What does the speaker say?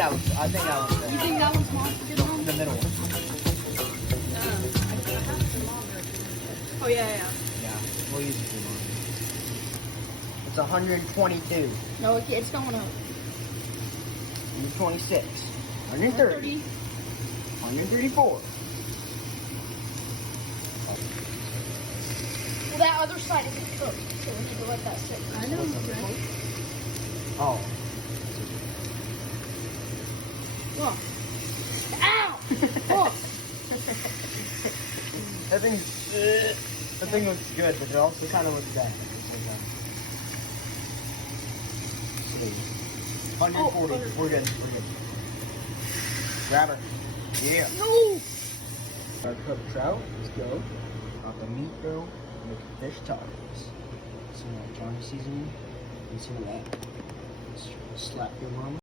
that was. I think that was. You think that one's monster? In the middle. Oh yeah. Yeah, we'll use it for mine. It's 122. No, it's going up. 126. 130. 134. Well, that other side isn't cooked, so we need to let that sit. I know. Oh. Look. Ow! Look. That thing looks good, but it also kind of looks bad at the same time. See. 140. We're good. We're good. Grab her. Yeah. No! Our cooked trout. Let's go. Got the meat though. Make fish tacos. Some Johnny seasoning. And some of that. Slap your mama.